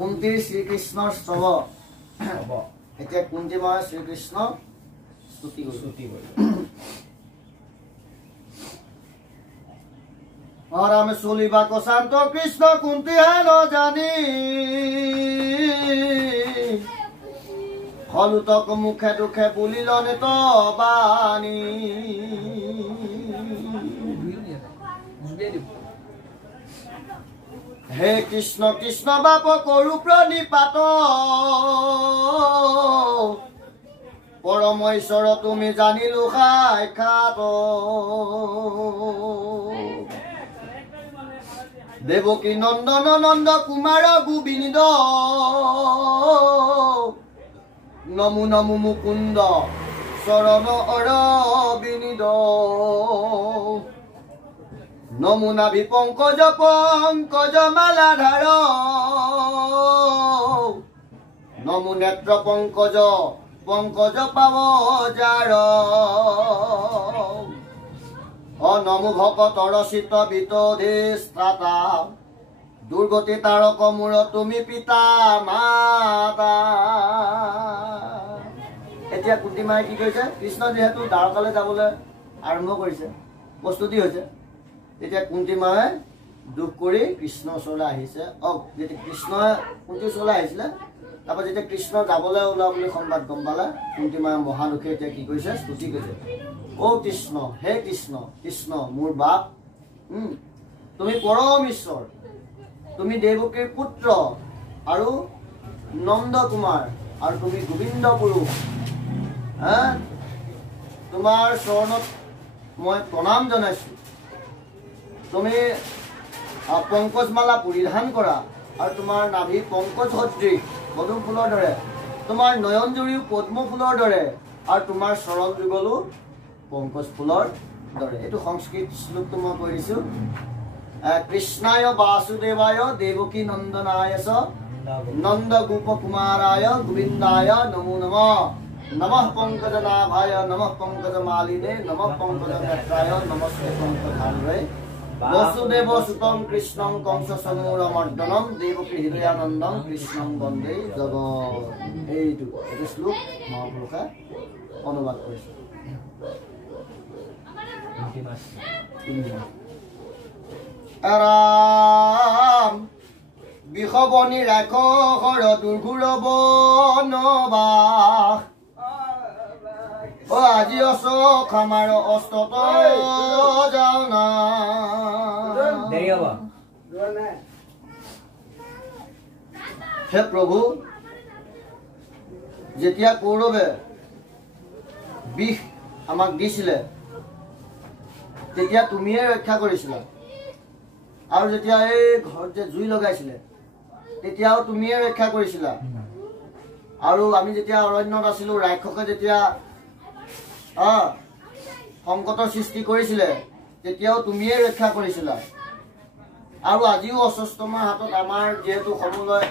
কুন্তীৰ শ্ৰীকৃষ্ণৰ স্তব এতিয়া কুন্তী মায়ে শ্ৰীকৃষ্ণ স্তুতি কৰিলে আৰামে চলিবা কশান্ত কৃষ্ণ কুন্তী হেন জানি হলুতক মুখে দুখে বুলিলনে তো বাণী হে কৃষ্ণ কৃষ্ণ বাপ কৰু প্ৰণিপাত পৰম ঈশ্বৰ তুমি জানিলো সাক্ষাৎ দেৱকী নন্দন নন্দ কুমাৰ গোবিন্দ নমো নমো মুকুন্দ চৰণ অৰবিন্দ নমো নাভি পংকজ পংকজ মালাধাৰ নমো নেত্ৰ পংকজ পংকজ পাৱজাৰ নমো ভকতৰ চিত বিতোধিষ্ঠাতা দুৰ্গতি তাৰক মূৰ তুমি পিতা মাতা এতিয়া কুন্তী মায়ে কি কৰিছে কৃষ্ণ যিহেতু দ্বাৰকালৈ যাবলৈ আৰম্ভ কৰিছে প্ৰস্তুতি হৈছে তেতিয়া কুন্তী মায়ে দুখ কৰি কৃষ্ণ ওচৰলৈ আহিছে যেতিয়া কৃষ্ণই কুন্তীৰ ওচৰলৈ আহিছিলে তাৰপৰা যেতিয়া কৃষ্ণ যাবলৈ ওলোৱা বুলি সংবাদ গম পালে কুন্তী মায়ে মহাদুখে এতিয়া কি কৰিছে স্তুতি কৰিছে কৃষ্ণ হে কৃষ্ণ কৃষ্ণ মোৰ বাপ তুমি পৰম ঈশ্বৰ তুমি দেৱকীৰ পুত্ৰ আৰু নন্দ কুমাৰ আৰু তুমি গোবিন্দ পুৰুষ তোমাৰ চৰণত মই প্ৰণাম জনাইছো তুমি পংকজমালা পৰিধান কৰা আৰু তোমাৰ নাভি পংকজ সদৃশ পদুম ফুলৰ দৰে তোমাৰ নয়ন জুৰিও পদ্ম ফুলৰ দৰে আৰু তোমাৰ চৰণ যুগলো পংকজ ফুলৰ দৰে এইটো সংস্কৃত শ্লোকটো মই কৈ দিছো কৃষ্ণায় বাসুদেৱায় দেৱকী নন্দনায় চ নন্দ গোপ কুমাৰায় গোবিন্দায় নমো নমঃ নমঃ পংকজ নাভায় নমঃ পংকজ মালিনে নমঃ পংকজ নেত্ৰায় নমস্তে পংকজানৰে বসুদেৱ সুতং কৃষ্ণং কংস সমূৰ মৰ্দনম দেৱকী হৃদয়ানন্দম কৃষ্ণং বন্দে জগৎ এইটো শ্লোক মহাপুৰুষে অনুবাদ কৰিছে ৰাম বিষবনি ৰাখ হৰ দুৰ্ঘুৰ বনবাস আজি অশোক আমাৰ অস্তত যাও না হে প্ৰভু যেতিয়া কৌৰৱে বিষ আমাক দিছিলে তেতিয়া তুমিয়ে ৰক্ষা কৰিছিলা আৰু যেতিয়া এই ঘৰত যে জুই লগাইছিলে তেতিয়াও তুমিয়ে ৰক্ষা কৰিছিলা আৰু আমি যেতিয়া অৰণ্যত আছিলো ৰাক্ষসে যেতিয়া সংকটৰ সৃষ্টি কৰিছিলে তেতিয়াও তুমিয়ে ৰক্ষা কৰিছিলা আৰু আজিও অস্বস্থমাৰ হাতত আমাৰ যেহেতু সমুলয়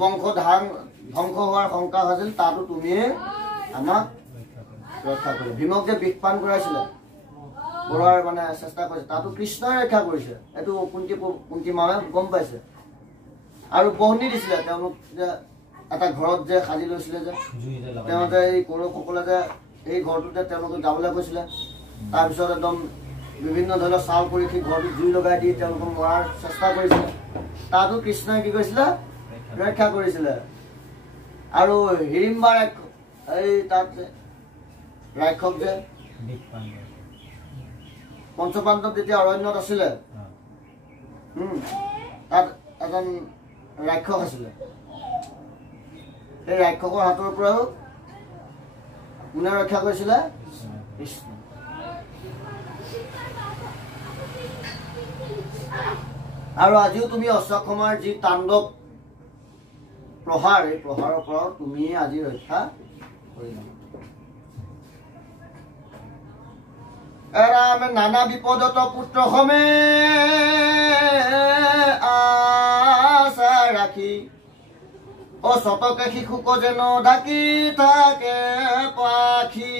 বংশ ধ্বংস হোৱাৰ শংকা হৈছিল তাতো তুমিয়ে আমাক ৰক্ষা কৰিলে ভীমক যে বিষ পান কৰাইছিলে বৰোৱাৰ মানে চেষ্টা কৰিছে তাতো কৃষ্ণই ৰক্ষা কৰিছে এইটো কুন্তী মায়ে গম পাইছে আৰু বহনি দিছিলে তেওঁলোক যে এটা ঘৰত যে সাজি লৈছিলে যে তেওঁলোকে এই কৌৰৱসকলে যে এই ঘৰটোতে তেওঁলোকে যাবলৈ গৈছিলে তাৰপিছত একদম বিভিন্ন ধৰণৰ চাউল কৰি সেই ঘৰটো জুই লগাই দি তেওঁলোকক মৰাৰ চেষ্টা কৰিছিলে তাতো কৃষ্ণই কি কৰিছিলে ৰক্ষা কৰিছিলে আৰু হিড়িম্বাৰ এই তাত ৰাক্ষস যে পঞ্চপাণ্ডৱ যেতিয়া অৰণ্যত আছিলে তাত এজন ৰাক্ষস আছিলে এই ৰাক্ষসৰ হাতৰ পৰাও কোনে ৰক্ষা কৰিছিলে কৃষ্ণ আৰু আজিও তুমি অশ্বক্ষমাৰ যি তাণ্ডৱ প্ৰহাৰ এই প্ৰহাৰৰ পৰাও তুমিয়ে আজি ৰক্ষা কৰিলা ৰামে নানা বিপদত পুত্ৰ সমে আশা ৰাখি শতকে শিশুক যেন ঢাকি থাকে পাখি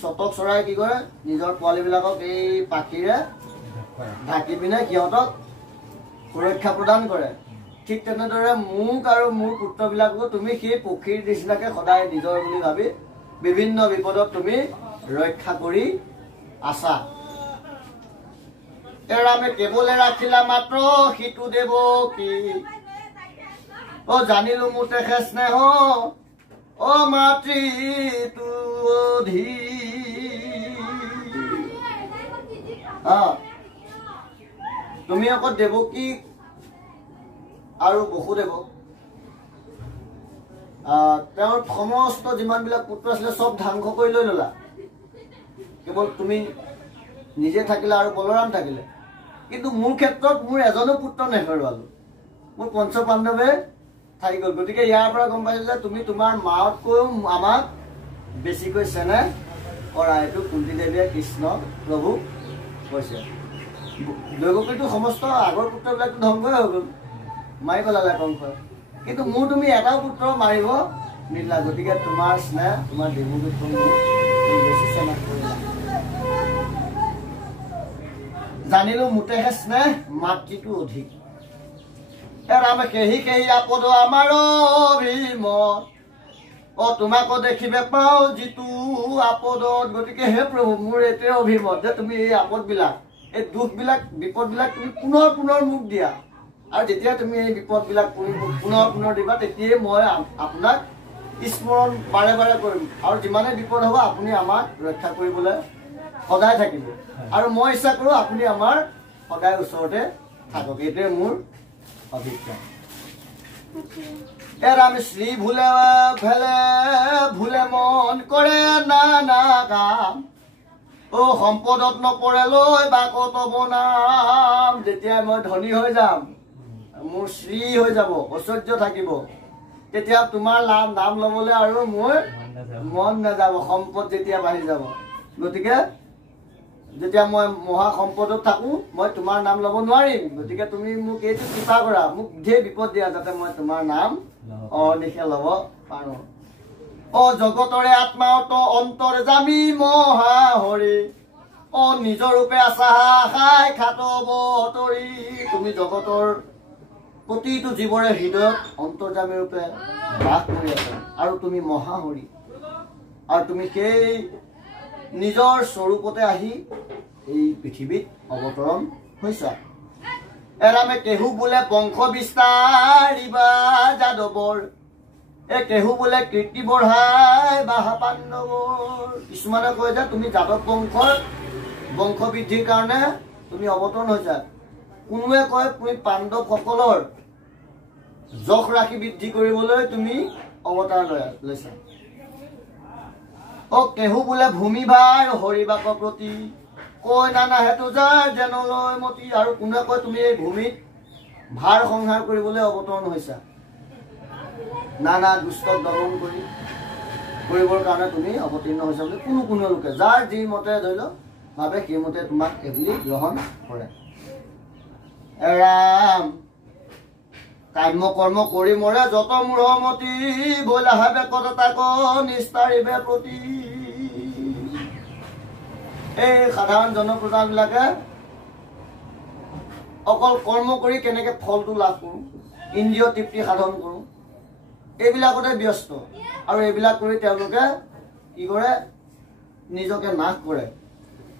শতক চৰাই কি কৰে নিজৰ পোৱালীবিলাকক এই পাখিৰে ঢাকি পিনে সিহঁতক সুৰক্ষা প্ৰদান কৰে ঠিক তেনেদৰে মোক আৰু মোৰ পুত্ৰবিলাককো তুমি সেই পক্ষীৰ নিচিনাকে সদায় নিজৰ বুলি ভাবি বিভিন্ন বিপদত তুমি ৰক্ষা কৰি আছা। এৰামে কেৱলে ৰাখিলা মাত্ৰ সিটো দেৱকী, জানিলো মোৰ তেখে স্নেহ মাতৃটো তুমি আকৌ দেৱকী আৰু বসুদেৱ তেওঁৰ সমস্ত যিমানবিলাক পুত্ৰ আছিলে চব ধ্বংস কৰি লৈ ললা, কেৱল তুমি নিজে থাকিলা আৰু বলৰাম থাকিলে। কিন্তু মোৰ ক্ষেত্ৰত মোৰ এজনো পুত্ৰ নেহেৰুৱালো, মোৰ পঞ্চ পাণ্ডৱে থাকি গ'ল। গতিকে ইয়াৰ পৰা গম পাইছো যে তুমি তোমাৰ মাতকৈও আমাক বেছিকৈ চেনেহ কৰা, এইটো কুন্তি দেৱীয়ে কৃষ্ণ প্ৰভু কৈছে। দৈৱকীটো সমস্ত আগৰ পুত্ৰবিলাকতো ধ্বংসই হৈ গ'ল, মাৰি পেলালে কংসই, কিন্তু মোৰ তুমি এটা পুত্ৰ মাৰিব নিদিলা। গতিকে তোমাৰ স্নেহ, তোমাৰ দেৱকীক তুমি বেছি চেনেহ কৰিলা। জানিলো মোতেহে স্নেহ মাতৃটো অধিক, ৰামে কেহি কেহি আপদ আমাৰ অভিমত, তোমাকো দেখিবে পাওঁ যিটো আপদত। গতিকে হে প্ৰভু, মোৰ এইটোৱে অভিমত যে তুমি এই আপদবিলাক, এই দুখবিলাক, বিপদবিলাক তুমি পুনৰ পুনৰ মোক দিয়া, আৰু যেতিয়া তুমি এই বিপদবিলাক পুনৰ পুনৰ দিবা তেতিয়াই মই আপোনাক স্মৰণ বাৰে বাৰে কৰিম, আৰু যিমানে বিপদ হ'ব আপুনি আমাক ৰক্ষা কৰিবলৈ সদায় থাকিব, আৰু মই ইচ্ছা কৰোঁ আপুনি আমাৰ সদায় ওচৰতে থাকক। এইটোৱে মোৰ অভিজ্ঞতা। ৰামে শ্ৰী ভুলে ভেলে ভুলে মন কৰে নানা কাম, সম্পদত নপৰে লৈ বা কতব নাম। যেতিয়াই মই ধনী হৈ যাম, মোৰ শ্ৰী হৈ যাব, ঐশ্বৰ্য থাকিব, তেতিয়া তোমাৰ নাম ল'বলৈ আৰু মোৰ মন নাযাব, সম্পদ যেতিয়া বাঢ়ি যাব। গতিকে যেতিয়া মই মহা সম্পদত থাকোঁ মই তোমাৰ নাম ল'ব নোৱাৰিম। গতিকে তুমি মোক এইটো কৃপা কৰা, মোক ধেৰ বিপদ দিয়া যাতে মই তোমাৰ নাম অনিশে ল'ব পাৰোঁ। জগতৰে আত্মাত অন্তৰ জামি মহা হৰি, নিজৰ ৰূপে আছা খাই খাটব তৰি। তুমি জগতৰ প্ৰতিটো জীৱৰে হৃদয়ত অন্তৰ্জামী ৰূপে বাস কৰি আছা, আৰু তুমি মহাহৰি, আৰু তুমি সেই নিজৰ স্বৰূপতে আহি এই পৃথিৱীত অৱতৰণ হৈছা। এৰামে কেহু বোলে বংশ বিস্তাৰিবা যাদৱৰ, কেহু বোলে কীৰ্তি বঢ়াই বাহা পাণ্ডৱৰ। কিছুমানে কয় যে তুমি যাদৱ বংশৰ বংশ বৃদ্ধিৰ কাৰণে তুমি অৱতৰণ হৈছা, কোনোৱে কয় তুমি পাণ্ডৱসকলৰ যশ ৰাশি বৃদ্ধি কৰিবলৈ তুমি অৱতাৰ লৈছা। কেহু বোলে ভূমি ভাৰ হৰিবাক প্ৰতি, কৈ নানা হেতু যাৰ যেনলৈ মতি। আৰু কোনে কয় তুমি এই ভূমিত ভাৰ সংহাৰ কৰিবলৈ অৱতৰণ হৈছা, নানা দুষ্টক দমন কৰিবৰ কাৰণে তুমি অৱতীৰ্ণ হৈছা বুলি কোনো লোকে যাৰ যি মতে ধৰি লওক ভাবে সেইমতে তোমাক এইবুলি গ্ৰহণ কৰে। ৰাম কাম্য কৰ্ম কৰি মৰে যত মূঢ়মতি, বৈলা ভাবে কত তাক নিস্তাৰিবে প্ৰতি। এই সাধাৰণ জনপ্ৰজাবিলাকে অকল কৰ্ম কৰি কেনেকে ফলটো লাভ কৰোঁ, ইন্দ্ৰিয় তৃপ্তি সাধন কৰোঁ, এইবিলাকতে ব্যস্ত, আৰু এইবিলাক কৰি তেওঁলোকে কি কৰে, নিজকে নাশ কৰে।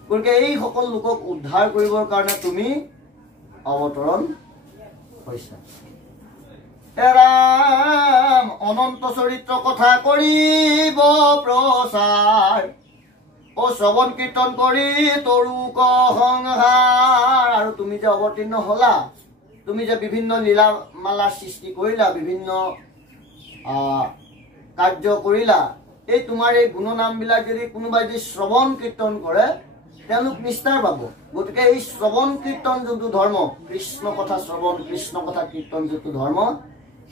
গতিকে এই সকলো লোকক উদ্ধাৰ কৰিবৰ কাৰণে তুমি অৱতৰণ হৈছা। ৰাম অনন্ত চৰিত্ৰ কথা কৰিব প্ৰচাৰ, শ্ৰৱণ কীৰ্তন কৰি তৰুক সংহাৰ। আৰু তুমি যে অৱতীৰ্ণ হলা, তুমি যে বিভিন্ন লীলামালাৰ সৃষ্টি কৰিলা, বিভিন্ন কাৰ্য কৰিলা, এই তোমাৰ এই গুণনামবিলাক যদি কোনোবাই যদি শ্ৰৱণ কীৰ্তন কৰে তেওঁলোক নিস্তাৰ পাব। গতিকে এই শ্ৰৱণ কীৰ্তন যোনটো ধৰ্ম, কৃষ্ণ কথা শ্ৰৱণ, কৃষ্ণ কথা কীৰ্তন যোনটো ধৰ্ম,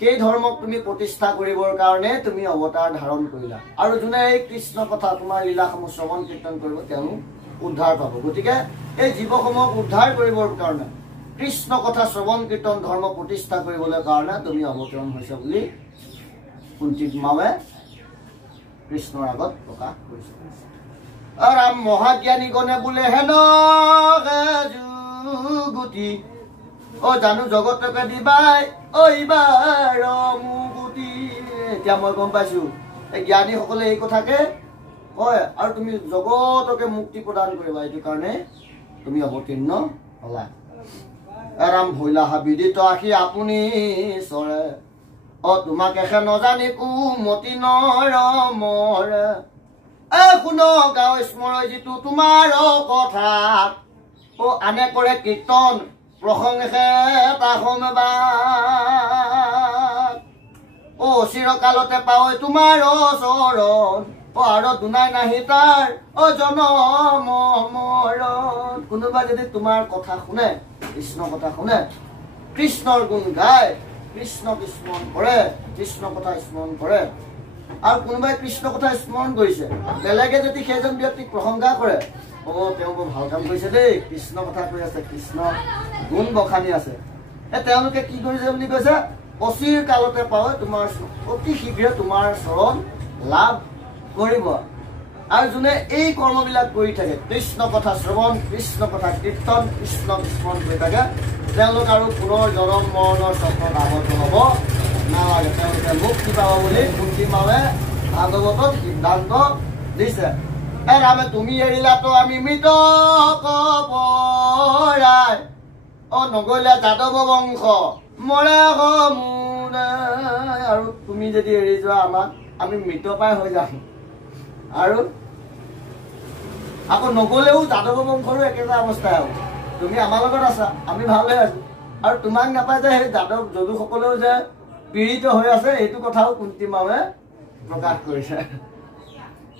সেই ধৰ্মক তুমি প্ৰতিষ্ঠা কৰিবৰ কাৰণে তুমি অৱতাৰ ধাৰণ কৰিলা, আৰু যোনে এই কৃষ্ণ কথা তোমাৰ লীলাসমূহ শ্ৰৱণ কীৰ্তন কৰিব তেওঁলোক উদ্ধাৰ পাব। গতিকে এই জীৱসমূহক উদ্ধাৰ কৰিবৰ কাৰণে, কৃষ্ণ কথা শ্ৰৱণ কীৰ্তন ধৰ্ম প্ৰতিষ্ঠা কৰিবলৈ কাৰণে তুমি অৱতৰণ হৈছা বুলি কুন্তি মাৱে কৃষ্ণৰ আগত প্ৰকাশ কৰিছে। ৰাম মহাজ্ঞানী গণে বোলে হেন যুগুতি, জানো জগতকে দিবাই ঐবাৰ মুকুতি এতিয়া মই গম পাইছো এই জ্ঞানীসকলে এই কথাকে কয় আৰু তুমি জগতকে মুক্তি প্ৰদান কৰিবা এইটো কাৰণে তুমি অৱতীৰ্ণ হ'লা এৰাম ভৈলা বিদিত আহি আপুনি চৰে তোমাক এখে নজানি কুমতি নৰমৰে শুন গাঁও স্মৰণ যিটো তোমাৰ কথা আনে কৰে কীৰ্তন প্ৰসংগে তাহমবা চিৰকালতে পাওঁ তোমাৰ চৰণ আৰু দুনাই নাহি তাৰ জনম মৰণ কোনোবা যদি তোমাৰ কথা শুনে কৃষ্ণ কথা শুনে কৃষ্ণৰ গুণ গায় কৃষ্ণক স্মৰণ কৰে কৃষ্ণ কথা স্মৰণ কৰে আৰু কোনোবাই কৃষ্ণ কথা স্মৰণ কৰিছে বেলেগে যদি সেইজন ব্যক্তিক প্ৰশংসা কৰে তেওঁ বৰ ভাল কাম কৰিছে দেই কৃষ্ণ কথা কৈ আছে কৃষ্ণ গুণ বখানি আছে তেওঁলোকে কি কৰিছে বুলি কৈছে অচিৰ কালতে পাওঁ তোমাৰ অতি শীঘ্ৰে তোমাৰ চৰণ লাভ কৰিব আৰু যোনে এই কৰ্মবিলাক কৰি থাকে কৃষ্ণ কথা শ্ৰৱণ কৃষ্ণ কথা কীৰ্তন কৃষ্ণ স্মৰণ কৰি থাকে তেওঁলোক আৰু পুনৰ জনম মৰণৰ চক্ৰত আবদ্ধ হ'ব নালাগে তেওঁলোকে মুক্তি পাব বুলি কুন্তি মাৱে ভাগৱতত সিদ্ধান্ত দিছে ৰামে তুমি এৰিলাতো আমি মৃত কৰাই নগৈলে যাদৱ বংশ মৰে মুনে আৰু তুমি যদি এৰি যোৱা আমাক আমি মৃত পাই হৈ যাম আৰু আকৌ নগলেও যাদৱ বংশৰো একেটা অৱস্থা হ'ব তুমি আমাৰ লগত আছা আমি ভাল হৈ আছো আৰু তোমাক নাপায় যে সেই যাদৱ যদুসকলেও যে পীড়িত হৈ আছে এইটো কথাও কুন্তি মাৱে প্ৰকাশ কৰিছে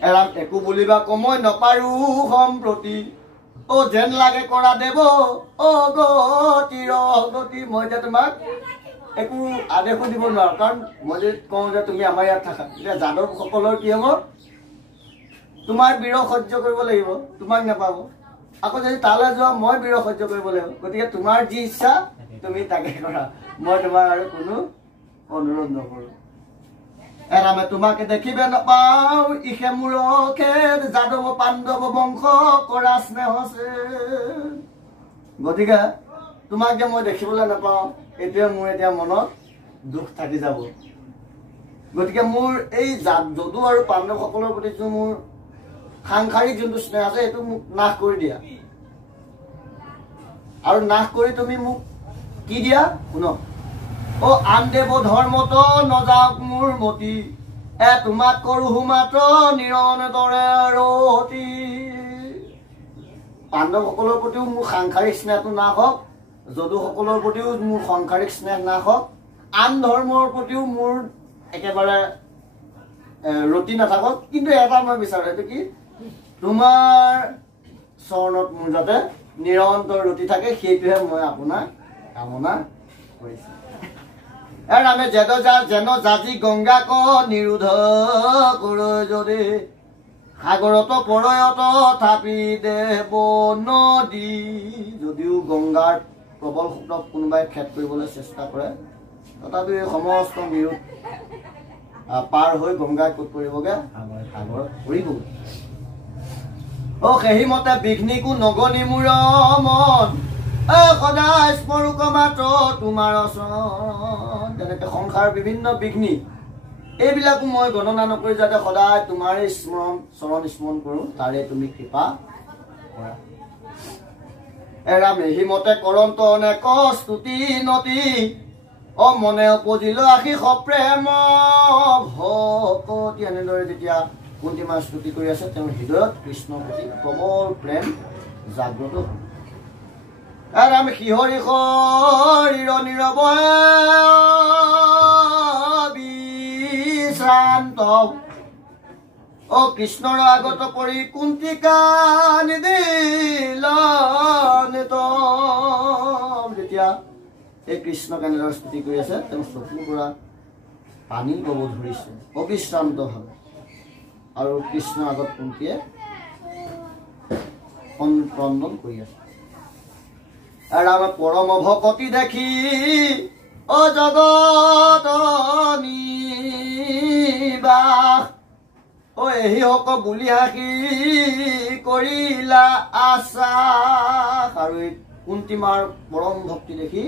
এৰাম একো বুলিবা কমই নপাৰো সম্প্ৰতি যেন লাগে কৰা দেৱ গতি মই যে তোমাক একো আদেশো দিব নোৱাৰো কাৰণ মই যদি কওঁ যে তুমি আমাৰ ইয়াত থাকা এতিয়া যাদৱসকলৰ কি হ'ব তোমাৰ বীৰ সহ্য কৰিব লাগিব তোমাক নাপাব আকৌ যদি তালৈ যোৱা মই বীৰ সহ্য কৰিব লাগিব গতিকে তোমাৰ যি ইচ্ছা তুমি তাকে কৰা মই তোমাক আৰু কোনো অনুৰোধ নকৰো এৰামে তোমাকে দেখিবে নাপাওঁ ইখে মূৰকে যাদৱ পাণ্ডৱ বংশ কৰা স্নেহ আছে গতিকে তোমাক যে মই দেখিবলৈ নাপাওঁ এতিয়া মোৰ এতিয়া মনত দুখ থাকি যাব গতিকে মোৰ এই যদু আৰু পাণ্ডৱসকলৰ প্ৰতি যে মোৰ সাংসাৰিক যোনটো স্নেহ আছে এইটো মোক নাশ কৰি দিয়া আৰু নাশ কৰি তুমি মোক কি দিয়া শুন আন দেৱ ধৰ্মত নযাওক মোৰ মতি তোমাক কৰো মাত্ৰ নিৰণ দৰে ৰতি পাণ্ডৱসকলৰ প্ৰতিও মোৰ সাংসাৰিক স্নেহটো নাশ হওক যদুসকলৰ প্ৰতিও মোৰ সাংসাৰিক স্নেহ নাশ হওক আন ধৰ্মৰ প্ৰতিও মোৰ একেবাৰে ৰতি নাথাকক কিন্তু এটা মই বিচাৰো এইটো কি তোমাৰ চৰণত মোৰ যাতে নিৰন্তৰ ৰতি থাকে সেইটোহে মই আপোনাৰ কামনা কৰিছো ৰামে যেন জাতি গংগাক নিৰোধ কৰে যদি সাগৰত প্ৰলয়ত থাপি দেৱ নদী যদিও গংগাৰ প্ৰবল সোঁতক কোনোবাই খেদ কৰিবলৈ চেষ্টা কৰে তথাপিও এই সমস্ত নিৰোধ পাৰ হৈ গংগাই ক'ত পৰিবগে সাগৰত পৰিব সেই মতে বিঘ্নিকো নগনি মূৰ মন সদায় স্মৰুক মাত্ৰ তোমাৰ চৰণ তেনেকে সংসাৰ বিভিন্ন বিঘ্নি এইবিলাকো মই গণনা নকৰি যাতে সদায় তোমাৰ চৰণ স্মৰণ কৰো তাৰে তুমি কৃপা কৰা এৰাম এহি মতে কৰন্ত অনেক স্তুতি নতি মনে উপজিল আশী সপ্ৰেম ভকতি এনেদৰে যেতিয়া কুন্তি মাৰ স্তুতি কৰি আছে তেওঁৰ হৃদয়ত কৃষ্ণৰ প্ৰতি প্ৰবল প্ৰেম জাগ্ৰত হ'ল ৰাম শিহৰি শৰীৰ নীৰৱ শ্ৰান্ত কৃষ্ণৰ আগত পৰি কুন্তিকা নিদিল যেতিয়া এই কৃষ্ণক এনেদৰে স্তুতি কৰি আছে তেওঁ চকুৰ পৰা পানী বব ধৰিছে অবিশ্ৰান্তভাৱে আৰু কৃষ্ণৰ আগত কুন্তিয়ে ক্ৰন্দন কৰি আছে ৰাম পৰম ভকতি দেখি জগত নিবাস এহি হক বুলি হাঁহি কৰিলা আশা আৰু কুন্তি মাৰ পৰম ভক্তি দেখি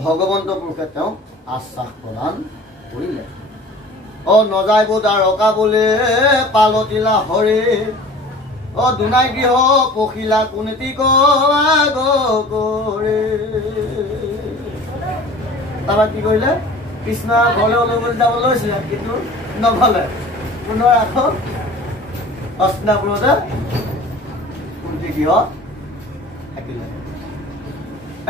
ভগৱন্ত পুৰুষে তেওঁক আশ্বাস প্ৰদান কৰিলে। নজাই বোধা ৰকাবলে পালতিলা হৰে দুনাই গৃহ পখিলা কোনেতি কৰে। তাৰপৰা কি কৰিলে? কৃষ্ণ ঘৰলৈ ওলাই যাব লৈছিলে, কিন্তু নগলে। পুনৰ আকৌ হস্তিনাপুৰতে কুন্তি গৃহ থাকিলে।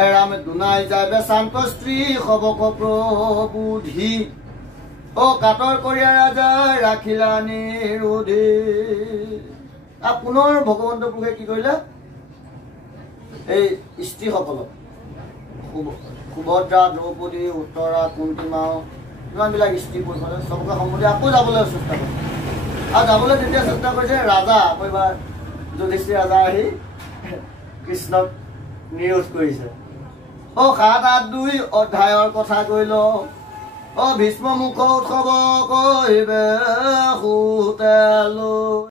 এৰামে দুনাই যায় বেচান্ত স্ত্ৰী সবক প্ৰবুধি কাটৰ কৰিয়া ৰাজা ৰাখিলা নিৰোধী। পুনৰ ভগৱন্ত পুৰুষে কি কৰিলে? এই স্ত্ৰীসকলক সুভদ্ৰা, দ্ৰৌপদী, উত্তৰা, কুন্তিমা, ইমানবিলাক স্ত্ৰী পুৰুষ চবকে সম্বন্ধে আকৌ যাবলৈ চেষ্টা কৰিছে। আৰু যাবলৈ যেতিয়া চেষ্টা কৰিছে, ৰাজা আকৌ এবাৰ যুধিষ্ঠিৰ ৰাজা আহি কৃষ্ণক নিৰোধ কৰিছে। 7-8-2 অধ্যায়ৰ কথা কৈ লওঁ। ভীষ্ম মুখ উৎসৱ কৰিবে সুতেলৈ।